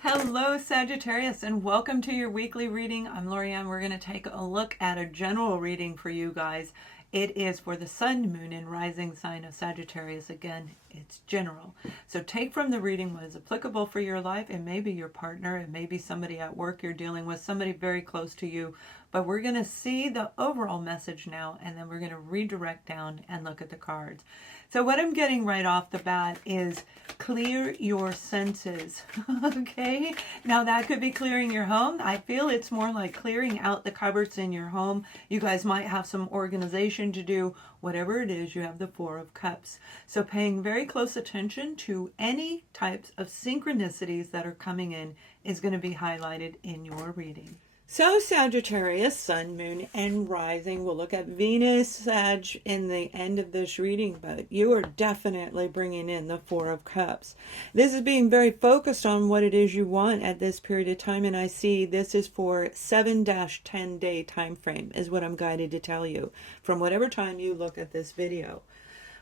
Hello, Sagittarius, and welcome to your weekly reading. I'm Lorianne. We're going to take a look at a general reading for you guys. It is for the sun, moon, and rising sign of Sagittarius. Again, it's general. So take from the reading what is applicable for your life. It may be your partner. It may be somebody at work you're dealing with, somebody very close to you. But we're going to see the overall message now, and then we're going to redirect down and look at the cards. So what I'm getting right off the bat is clear your senses. Okay? Now that could be clearing your home. I feel it's more like clearing out the cupboards in your home. You guys might have some organization to do. Whatever it is, you have the Four of Cups. So paying very close attention to any types of synchronicities that are coming in is going to be highlighted in your reading. So Sagittarius, sun, moon, and rising. We'll look at Venus, Sag in the end of this reading, but you are definitely bringing in the Four of Cups. This is being very focused on what it is you want at this period of time, and I see this is for 7-10 day time frame is what I'm guided to tell you from whatever time you look at this video.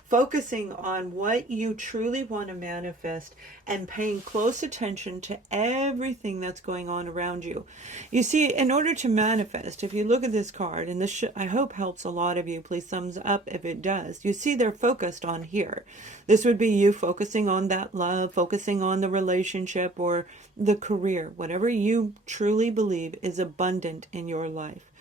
Focusing on what you truly want to manifest and paying close attention to everything that's going on around you. You see, in order to manifest, if you look at this card, and this I hope helps a lot of you, please thumbs up if it does. You see they're focused on here. This would be you focusing on that love, focusing on the relationship or the career, whatever you truly believe is abundant in your life.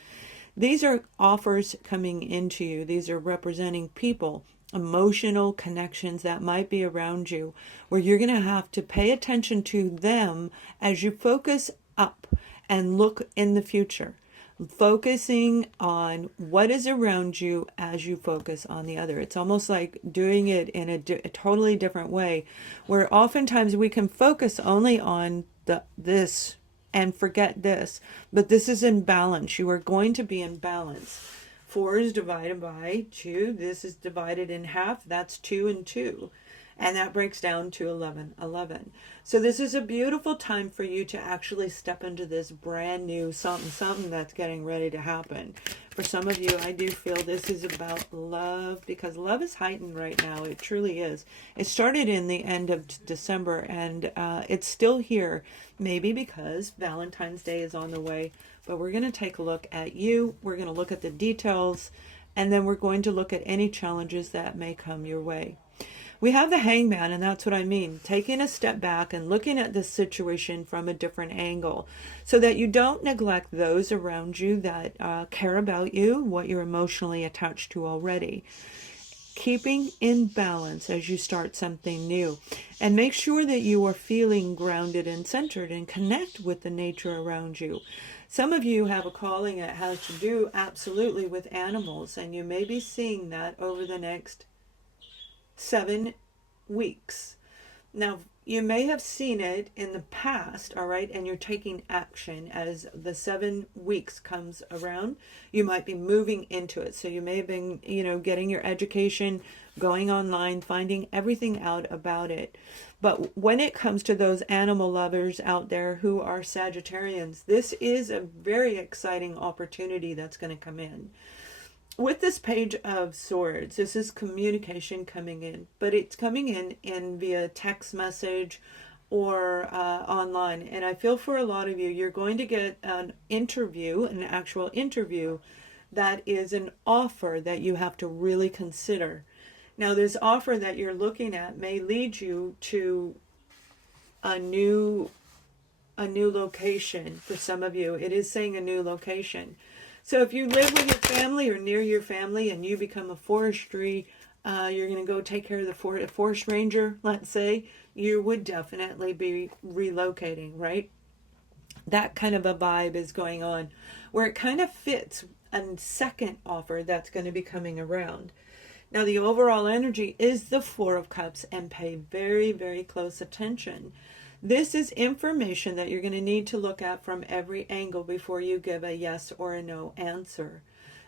These are offers coming into you. These are representing people, emotional connections that might be around you, where you're going to have to pay attention to them as you focus up and look in the future, focusing on what is around you as you focus on the other. It's almost like doing it in a totally different way, where oftentimes we can focus only on this and forget this, but this is in balance. You are going to be in balance. 4 is divided by 2. This is divided in half. That's 2 and 2. And that breaks down to 11. So this is a beautiful time for you to actually step into this brand new something that's getting ready to happen. For some of you, I do feel this is about love, because love is heightened right now. It truly is. It started in the end of December, and it's still here, maybe because Valentine's Day is on the way. But we're going to take a look at you. We're going to look at the details, and then we're going to look at any challenges that may come your way. We have the Hangman, and that's what I mean. Taking a step back and looking at this situation from a different angle so that you don't neglect those around you that care about you, what you're emotionally attached to already. Keeping in balance as you start something new. And make sure that you are feeling grounded and centered and connect with the nature around you. Some of you have a calling that has to do absolutely with animals, and you may be seeing that over the next 7 weeks. Now, you may have seen it in the past, all right, and you're taking action as the 7 weeks comes around. You might be moving into it. So you may have been, getting your education, going online, finding everything out about it. But when it comes to those animal lovers out there who are Sagittarians, this is a very exciting opportunity that's going to come in. With this Page of Swords, this is communication coming in, but it's coming in via text message or online. And I feel for a lot of you, you're going to get an actual interview that is an offer that you have to really consider. Now, this offer that you're looking at may lead you to a new location. For some of you, it is saying a new location. So if you live with your family or near your family and you become a forestry, you're going to go take care of the forest ranger, let's say, you would definitely be relocating, right? That kind of a vibe is going on, where it kind of fits a second offer that's going to be coming around. Now, the overall energy is the Four of Cups, and pay very, very close attention. This is information that you're going to need to look at from every angle before you give a yes or a no answer.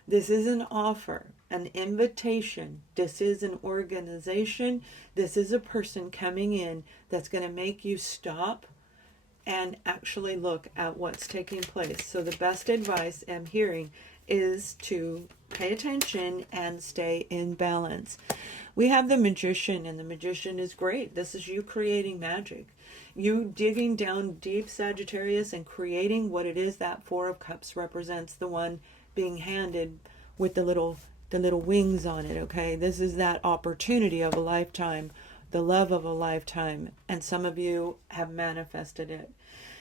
This is an offer, an invitation. This is an organization. This is a person coming in that's going to make you stop and actually look at what's taking place. So the best advice I'm hearing is to pay attention and stay in balance. We have the Magician, and the Magician is great. This is you creating magic. You digging down deep, Sagittarius, and creating what it is that Four of Cups represents, the one being handed with the little wings on it, okay? This is that opportunity of a lifetime, the love of a lifetime, and some of you have manifested it.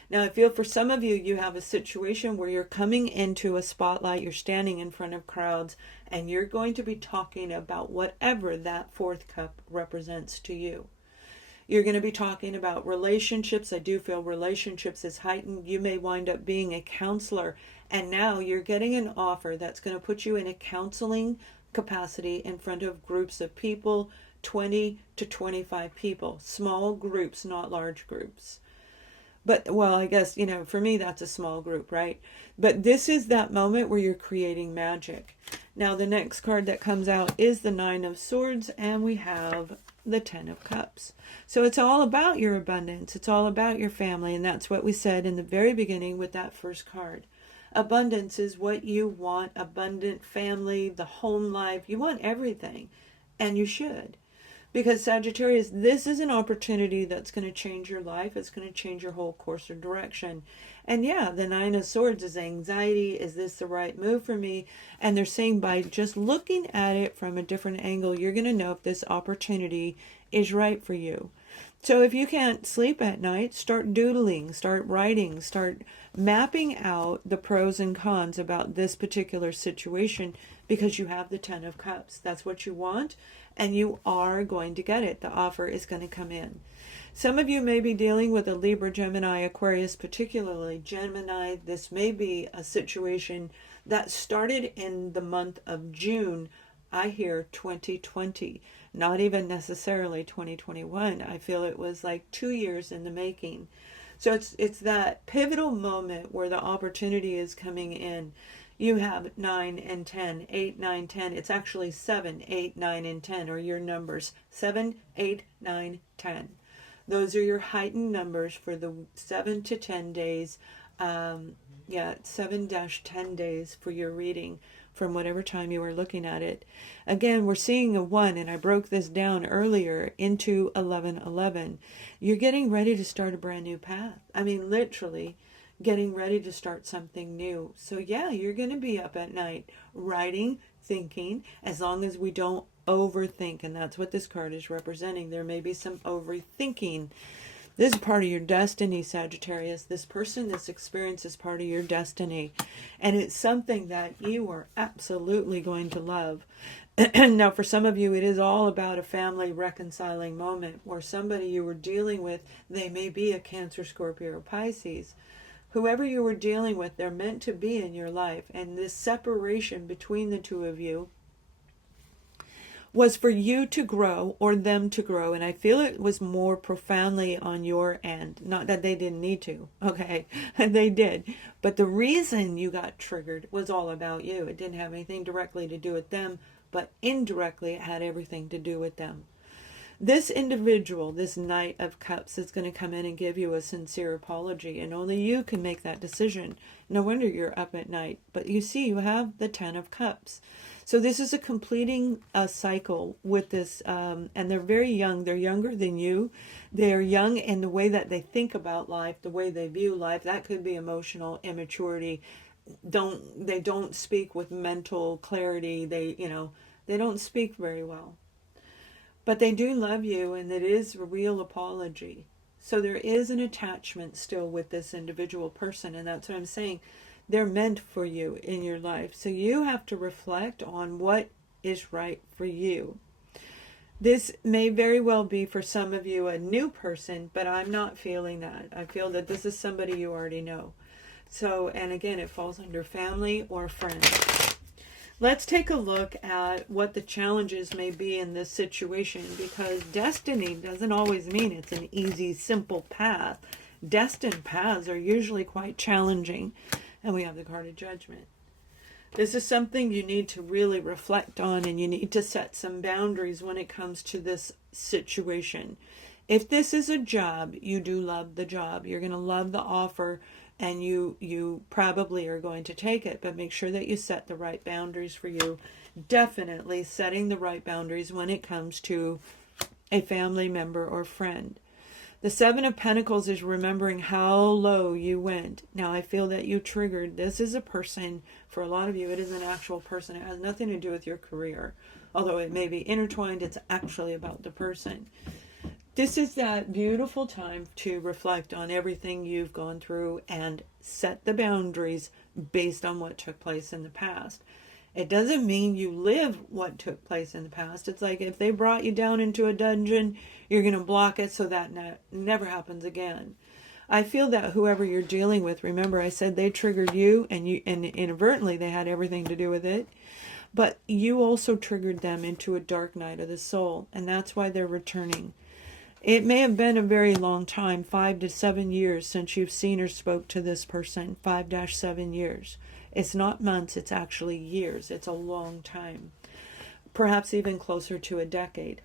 Now, I feel for some of you, you have a situation where you're coming into a spotlight, you're standing in front of crowds, and you're going to be talking about whatever that fourth cup represents to you. You're going to be talking about relationships. I do feel relationships is heightened. You may wind up being a counselor, and now you're getting an offer that's going to put you in a counseling capacity in front of groups of people, 20 to 25 people, small groups, not large groups. But, well, I guess, for me, that's a small group, right? But this is that moment where you're creating magic. Now, the next card that comes out is the Nine of Swords, and we have the Ten of Cups. So it's all about your abundance. It's all about your family, and that's what we said in the very beginning with that first card. Abundance is what you want, abundant family, the home life. You want everything, and you should. Because Sagittarius, this is an opportunity that's going to change your life. It's going to change your whole course or direction. And yeah, the Nine of Swords is anxiety. Is this the right move for me? And they're saying by just looking at it from a different angle, you're going to know if this opportunity is right for you. So if you can't sleep at night, start doodling, start writing, start mapping out the pros and cons about this particular situation, because you have the Ten of Cups. That's what you want, and you are going to get it. The offer is going to come in. Some of you may be dealing with a Libra, Gemini, Aquarius, particularly Gemini. This may be a situation that started in the month of June. I hear 2020, not even necessarily 2021. I feel it was like 2 years in the making. So it's that pivotal moment where the opportunity is coming in. You have 9 and 10, 8, 9, 10. It's actually 7, 8, 9, and 10 are your numbers. 7, 8, 9, 10. Those are your heightened numbers for the 7 to 10 days. 7-10 days for your reading from whatever time you are looking at it. Again, we're seeing a 1, and I broke this down earlier into 1111. You're getting ready to start a brand new path. I mean, literally getting ready to start something new. So yeah, you're going to be up at night writing, thinking, as long as we don't overthink. And that's what this card is representing. There may be some overthinking. This is part of your destiny, Sagittarius. This person, this experience is part of your destiny. And it's something that you are absolutely going to love. Now, for some of you, it is all about a family reconciling moment, or somebody you were dealing with. They may be a Cancer, Scorpio, or Pisces. Whoever you were dealing with, they're meant to be in your life. And this separation between the two of you was for you to grow or them to grow. And I feel it was more profoundly on your end. Not that they didn't need to, okay? They did. But the reason you got triggered was all about you. It didn't have anything directly to do with them, but indirectly it had everything to do with them. This individual, this Knight of Cups, is going to come in and give you a sincere apology, and only you can make that decision. No wonder you're up at night. But you see, you have the 10 of Cups. So this is a completing a cycle with this, and they're very young. They're younger than you. They're young in the way that they think about life, the way they view life. That could be emotional immaturity. They don't speak with mental clarity. They don't speak very well. But they do love you, and it is a real apology. So there is an attachment still with this individual person, and that's what I'm saying. They're meant for you in your life. So you have to reflect on what is right for you. This may very well be for some of you a new person, but I'm not feeling that. I feel that this is somebody you already know. So, and again, it falls under family or friends. Let's take a look at what the challenges may be in this situation, because destiny doesn't always mean it's an easy, simple path. Destined paths are usually quite challenging. And we have the card of Judgment. This is something you need to really reflect on, and you need to set some boundaries when it comes to this situation. If this is a job, you do love the job. You're going to love the offer. and you probably are going to take it, but make sure that you set the right boundaries for you. Definitely setting the right boundaries when it comes to a family member or friend. The Seven of Pentacles is remembering how low you went. Now, I feel that you triggered. This is a person. For a lot of you, it is an actual person. It has nothing to do with your career. Although it may be intertwined, it's actually about the person. This is that beautiful time to reflect on everything you've gone through and set the boundaries based on what took place in the past. It doesn't mean you live what took place in the past. It's like if they brought you down into a dungeon, you're going to block it so that never happens again. I feel that whoever you're dealing with, remember I said they triggered you, and inadvertently they had everything to do with it. But you also triggered them into a dark night of the soul, and that's why they're returning. It may have been a very long time, 5 to 7 years, since you've seen or spoke to this person. 5-7 years. It's not months, it's actually years. It's a long time. Perhaps even closer to a decade.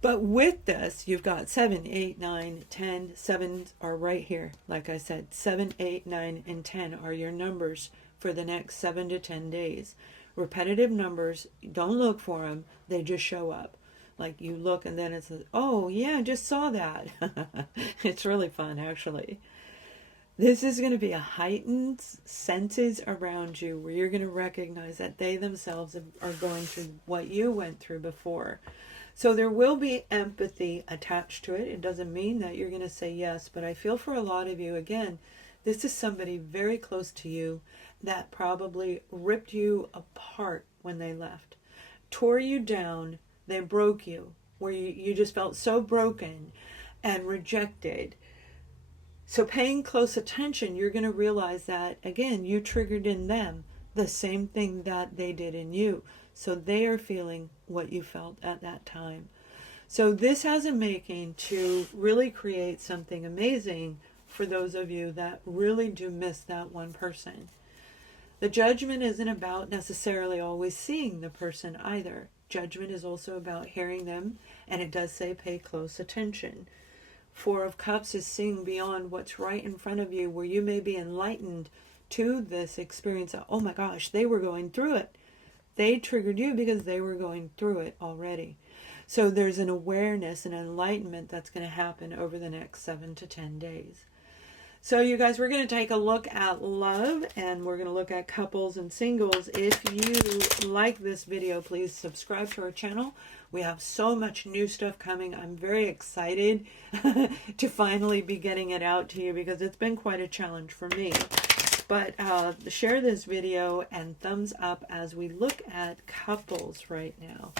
But with this, you've got 7, 8, 9, 10. 7 are right here. Like I said, 7, 8, 9, and 10 are your numbers for the next 7 to 10 days. Repetitive numbers, don't look for them. They just show up. Like you look and then it's, oh yeah, I just saw that. It's really fun, actually. This is going to be a heightened senses around you where you're going to recognize that they themselves are going through what you went through before. So there will be empathy attached to it. It doesn't mean that you're going to say yes, but I feel for a lot of you, again, this is somebody very close to you that probably ripped you apart when they left, tore you down. They broke you, where you just felt so broken and rejected. So paying close attention, you're going to realize that, again, you triggered in them the same thing that they did in you. So they are feeling what you felt at that time. So this has a making to really create something amazing for those of you that really do miss that one person. The judgment isn't about necessarily always seeing the person either. Judgment is also about hearing them, and it does say pay close attention. 4 of Cups is seeing beyond what's right in front of you, where you may be enlightened to this experience of, oh my gosh, they were going through it. They triggered you because they were going through it already. So there's an awareness and enlightenment that's going to happen over the next 7 to 10 days. So you guys, we're going to take a look at love, and we're going to look at couples and singles. If you like this video, please subscribe to our channel. We have so much new stuff coming. I'm very excited to finally be getting it out to you because it's been quite a challenge for me. But share this video and thumbs up as we look at couples right now.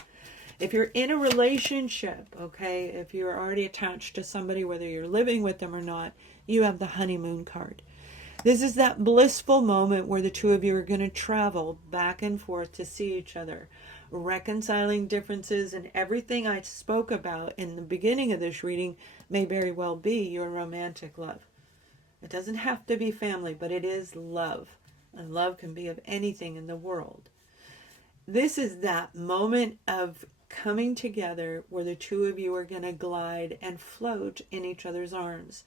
If you're in a relationship, okay, if you're already attached to somebody, whether you're living with them or not, you have the honeymoon card. This is that blissful moment where the two of you are going to travel back and forth to see each other, reconciling differences, and everything I spoke about in the beginning of this reading may very well be your romantic love. It doesn't have to be family, but it is love. And love can be of anything in the world. This is that moment of coming together where the two of you are going to glide and float in each other's arms.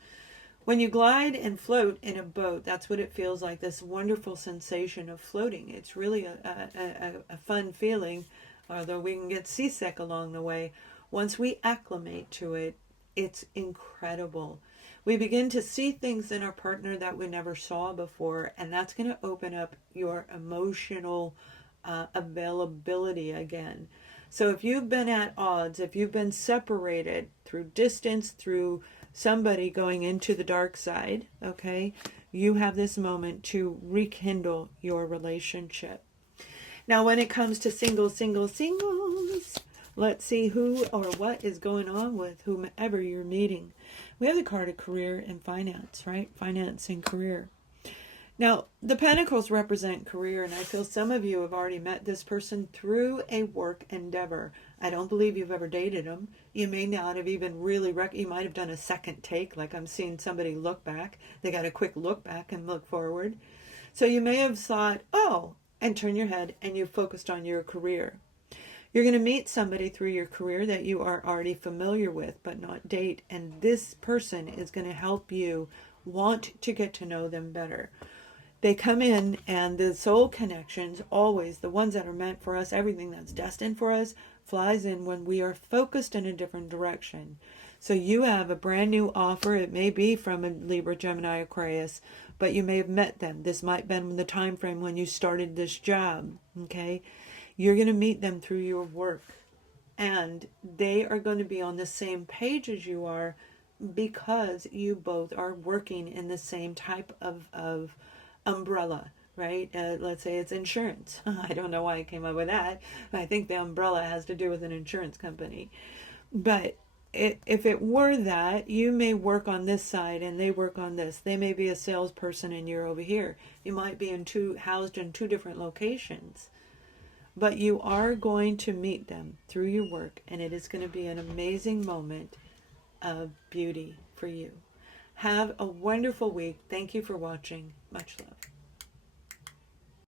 When you glide and float in a boat, that's what it feels like, this wonderful sensation of floating. It's really a fun feeling, although we can get seasick along the way. Once we acclimate to it, it's incredible. We begin to see things in our partner that we never saw before, and that's going to open up your emotional availability again. So if you've been at odds, if you've been separated through distance, through somebody going into the dark side, okay, you have this moment to rekindle your relationship. Now, when it comes to singles, let's see who or what is going on with whomever you're meeting. We have the card of career and finance, right? Finance and career. Now, the Pentacles represent career, and I feel some of you have already met this person through a work endeavor. I don't believe you've ever dated them. You may not have even really, you might have done a second take, like I'm seeing somebody look back. They got a quick look back and look forward. So you may have thought, oh, and turn your head, and you focused on your career. You're going to meet somebody through your career that you are already familiar with, but not date. And this person is going to help you want to get to know them better. They come in, and the soul connections, always the ones that are meant for us, everything that's destined for us, flies in when we are focused in a different direction. So you have a brand new offer. It may be from a Libra, Gemini, Aquarius, but you may have met them. This might have been the time frame when you started this job. Okay, you're going to meet them through your work, and they are going to be on the same page as you are, because you both are working in the same type of umbrella, right? Let's say it's insurance. I don't know why I came up with that. I think the umbrella has to do with an insurance company. But if it were that, you may work on this side and they work on this. They may be a salesperson and you're over here. You might be housed in two different locations. But you are going to meet them through your work, and it is going to be an amazing moment of beauty for you. Have a wonderful week. Thank you for watching. Much love.